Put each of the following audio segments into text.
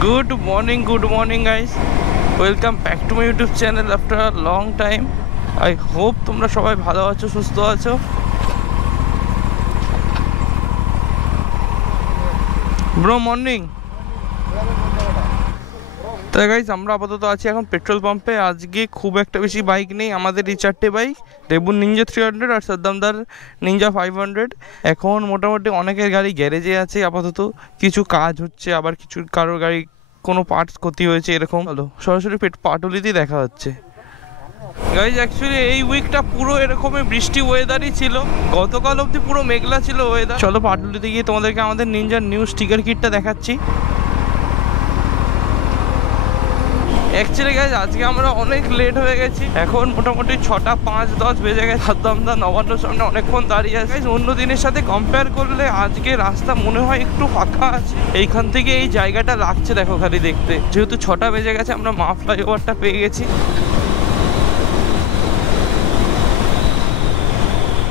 Good morning guys. Welcome back to my YouTube channel after a long time. I hope তোমরা সবাই ভালো আছো, সুস্থ আছো। Bro morning. তো গাইস আমরা আপাতত আছি এখন পেট্রোল পাম্পে। আজকে খুব একটা বেশি বাইক নেই, আমাদের এই চারটে বাইক, রেবুন নিনজা 300 আর সাদ্দামদার নিনজা 500। এখন মোটামুটি অনেকের গাড়ি গ্যারেজে আছে আপাতত, কিছু কাজ হচ্ছে, আবার কিছু কারোর গাড়ি কোনো পার্টস ক্ষতি হয়েছে, এরকম হলো সরাসরি পাটুলিতেই দেখা হচ্ছে। গাইজ অ্যাকচুয়ালি এই উইকটা পুরো এরকমই বৃষ্টি ওয়েদারই ছিল, গতকাল অবধি পুরো মেঘলা ছিল ওয়েদার। চলো পাটুলিতে গিয়ে তোমাদেরকে আমাদের নিনজার নিউ স্টিকার কিটটা দেখাচ্ছি। অ্যাকচুয়ালি গাইজ আজকে আমরা অনেক লেট হয়ে গেছি, এখন মোটামুটি 6টা 5-10 বেজে গেছে। সাদ্দামদা নবান্নর সামনে অনেকক্ষণ দাঁড়িয়ে আছে। অন্য দিনের সাথে কম্পেয়ার করলে আজকে রাস্তা মনে হয় একটু ফাঁকা আছে। এইখান থেকে এই জায়গাটা লাগছে দেখো খালি দেখতে, যেহেতু 6টা বেজে গেছে আমরা মা ফ্লাইওভারটা পেয়ে গেছি।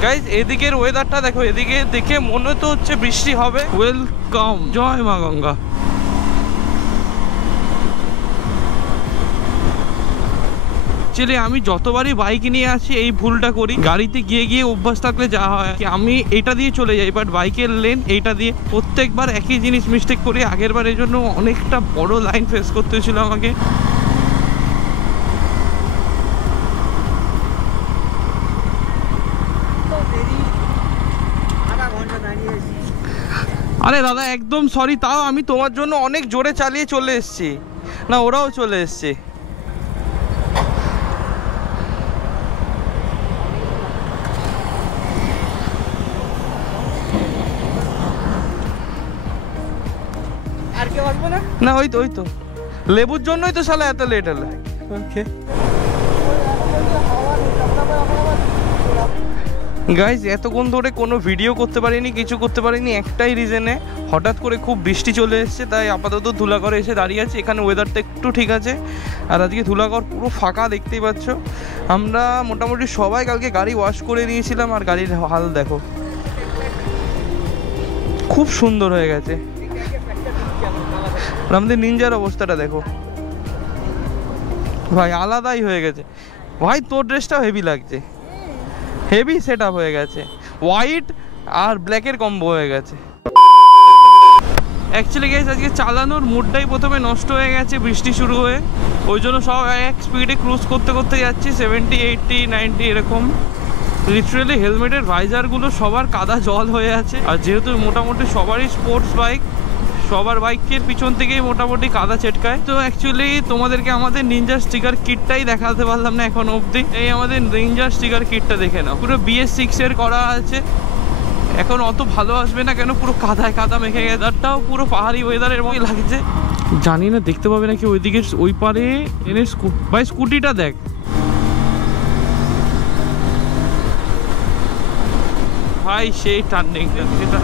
গাইজ এদিকের ওয়েদারটা দেখো, এদিকে দেখে মনে তো হচ্ছে বৃষ্টি হবে। ওয়েলকাম, জয় মা গঙ্গা। আমি যতবারই বাইক নিয়ে আসি এই ভুলটা করি, গাড়িতে গিয়ে গিয়ে অভ্যাস থাকলে যা হয় আমি এটা দিয়ে চলে যাই, বাট বাইকের লেন এইটা দিয়ে প্রত্যেকবার একই জিনিস মিস্টেক করি। আগের বার এই জন্য অনেকটা বড় লাইন ফেস করতে হয়েছিল আমাকে। আরে দাদা একদম সরি, তাও আমি তোমার জন্য অনেক জোরে চালিয়ে চলে এসেছি, না ওরাও চলে এসছে। না ওই তো লেবুর জন্যই তো শালা এত লেট হলো। ওকে গাইজ এতক্ষণ ধরে কোনো ভিডিও করতে পারিনি, কিছু করতে পারিনি একটাই রিজনে, হঠাৎ করে খুব বৃষ্টি চলে এসছে, তাই আপাতত ধুলাগড়ে এসে দাঁড়িয়ে আছি। এখানে ওয়েদারটা একটু ঠিক আছে, আর আজকে ধুলাগড় পুরো ফাঁকা দেখতেই পাচ্ছ। আমরা মোটামুটি সবাই কালকে গাড়ি ওয়াশ করে নিয়েছিলাম, আর গাড়ির হাল দেখো খুব সুন্দর হয়ে গেছে। আমাদের নিনজার অবস্থাটা দেখো ভাই, আলাদাই হয়ে গেছে ভাই। তোর ড্রেসটা হেভি লাগছে, হেভি সেট আপ হয়ে গেছে, হোয়াইট আর ব্ল্যাকের কম্বো হয়ে গেছে। অ্যাকচুয়ালি গাইস আজকে চালানোর মুডটাই প্রথমে নষ্ট হয়ে গেছে বৃষ্টি শুরু হয়ে, ওই জন্য সব এক স্পিডে ক্রুজ করতে করতে যাচ্ছি 70, 80, 90 এরকম। লিটারেলি হেলমেটের ভাইজারগুলো সবার কাদা জল হয়ে আছে, আর যেহেতু মোটামুটি সবারই স্পোর্টস বাইক, সবার বাইকের পিছন থেকেই মোটামুটি কাদা ছেটকায়। তো অ্যাকচুয়ালি তোমাদেরকে আমাদের নিনজার স্টিকার কিটটাই দেখাতে পারলাম না এখন অবধি। এই আমাদের নিনজার স্টিকার কিটটা দেখে নাও, পুরো BS6 এর করা আছে। এখন অত ভালো আসবে না কেন, পুরো কাদায় কাদা মেখে গেছে, তারটাও পুরো পাহাড়ি ওয়েদারের মতো লাগছে। জানি না দেখতে পাবে নাকি ওইদিকে ওই পারে এনে ভাই স্কুটিটা দেখ ভাই, সেই টার্নিংটা এটা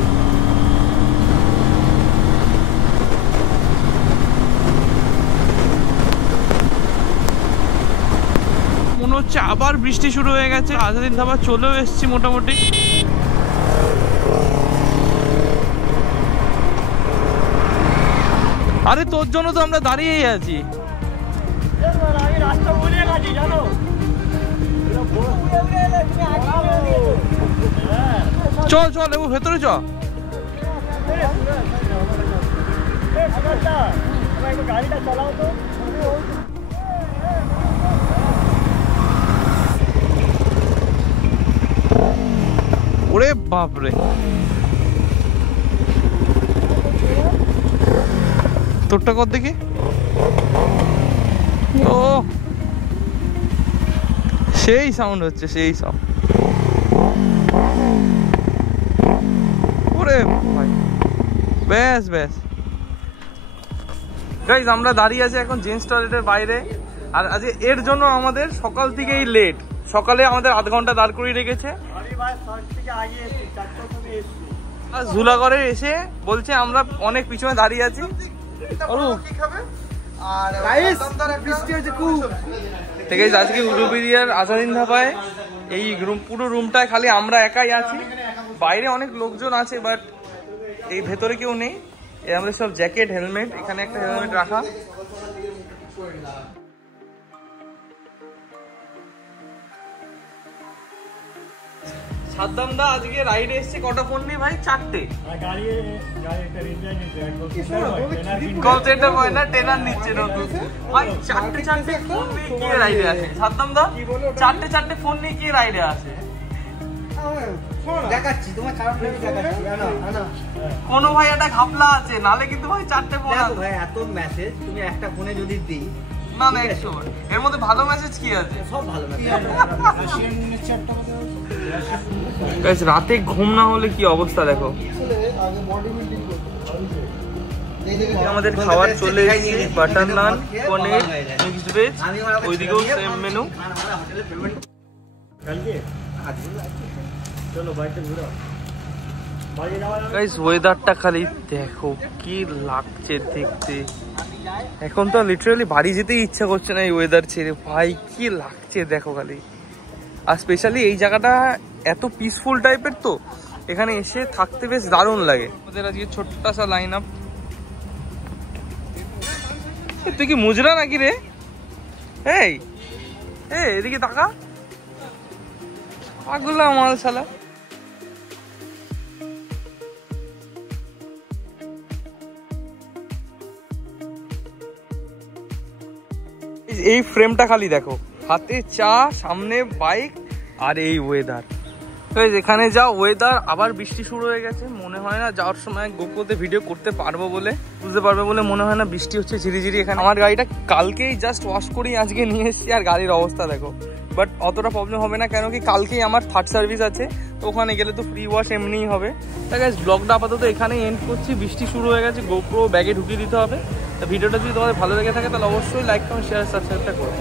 মনে হচ্ছে আবার বৃষ্টি শুরু হয়ে গেছে। আজাদিন ধাবা চলেও এসেছি মোটামুটি। আরে তোর জন্য তো আমরা দাঁড়িয়েই আছি। চল চল এবার ভেতরে চ। গাড়িটা চালাও তো। ওরে বাপরে, তোরটা কর দেখি। ও সেই সাউন্ড হচ্ছে, সেই সাউন্ড। ওরে ভাই, ব্যাস ব্যাস। গাইজ আমরা দাঁড়িয়ে আছি এখন জিন্স টয়লেটের বাইরে, আর আজকে এর জন্য আমাদের সকাল থেকেই লেট। সকালে আমাদের আধ ঘন্টা দাঁড় করিয়ে রেখেছে। ধুলাগড়ে এসে বলছে আমরা অনেক পিছনে দাঁড়িয়ে আছি। আজকে উলুবেড়িয়ার আজাদিন ধাবায় এই পুরো রুমটায় খালি আমরা একাই আছি, বাইরে অনেক লোকজন আছে বাট এই ভেতরে কেউ নেই। এই আমাদের সব জ্যাকেট, হেলমেট, এখানে একটা হেলমেট রাখা। সাদ্দাম দা আজকে রাইডে এসছে, কটা ফোন নিয়ে ভাই? 4টে। কল সেন্টার হয় না, টেনার নিচ্ছে নতুন ভাই। 4টে ফোন নিয়ে কি রাইডে আসে সাদ্দাম দা? 4টে ফোন নিয়ে কি রাইডে আসে? দেখাচ্ছি তোমার খারাপ লাগে, দেখাচ্ছি। কোন ভাই একটা ঘাপলা আছে, নালে কিন্তু ভাই 4টে ফোন আছে ভাই। এত মেসেজ তুমি একটা ফোনে যদি দিই না না 100, এর মধ্যে ভালো মেসেজ কি আছে? সব ভালো মেসেজ। গাইস রাতে ঘুম না হলে কি অবস্থা দেখো। আমাদের খাবার চলে এসেছে, butter naan, paneer, mixed veg, ওইদিকেও সেম মেনু। গাইস ওয়েদারটা খালি দেখো কি লাগছে দেখতে। এখন তো লিটারালি বাড়ি যেতেই ইচ্ছা করছে না এই ওয়েদার ছেড়ে ভাই, কি লাগছে দেখো খালি। আর স্পেশালি এই জায়গাটা এত পিসফুল টাইপের, তো এখানে এসে থাকতে বেশ দারুণ লাগে। আমাদের আজকে ছোট্টা সা লাইন আপ। তুই কি মুজরা নাকি রে? এই এদিকে তাকা, পাগলা মাল শালা। এই ফ্রেমটা খালি দেখো, হাতে চা, সামনে বাইক, আর এই ওয়েদার। এখানে যা ওয়েদার, আবার বৃষ্টি শুরু হয়ে গেছে। মনে হয় না যাওয়ার সময় গোপ্রোতে ভিডিও করতে পারবো বলে, বুঝতে পারবে বলে মনে হয় না। বৃষ্টি হচ্ছে ঝিরিঝিরি এখানে। আমার গাড়িটা কালকেই জাস্ট ওয়াশ করেই আজকে নিয়ে এসেছি, আর গাড়ির অবস্থা দেখো। বাট অতটা প্রবলেম হবে না, কেন কি কালকেই আমার থার্ড সার্ভিস আছে, তো ওখানে গেলে তো ফ্রি ওয়াশ এমনিই হবে। তাই গাইস ব্লগটা আপাতত এখানেই এন্ড করছি। বৃষ্টি শুরু হয়ে গেছে, গোপ্রো ব্যাগে ঢুকিয়ে দিতে হবে। ভিডিওটা যদি তোমাদের ভালো লেগে থাকে তাহলে অবশ্যই লাইক, কমেন্ট, শেয়ার, সাবস্ক্রাইবটা করো।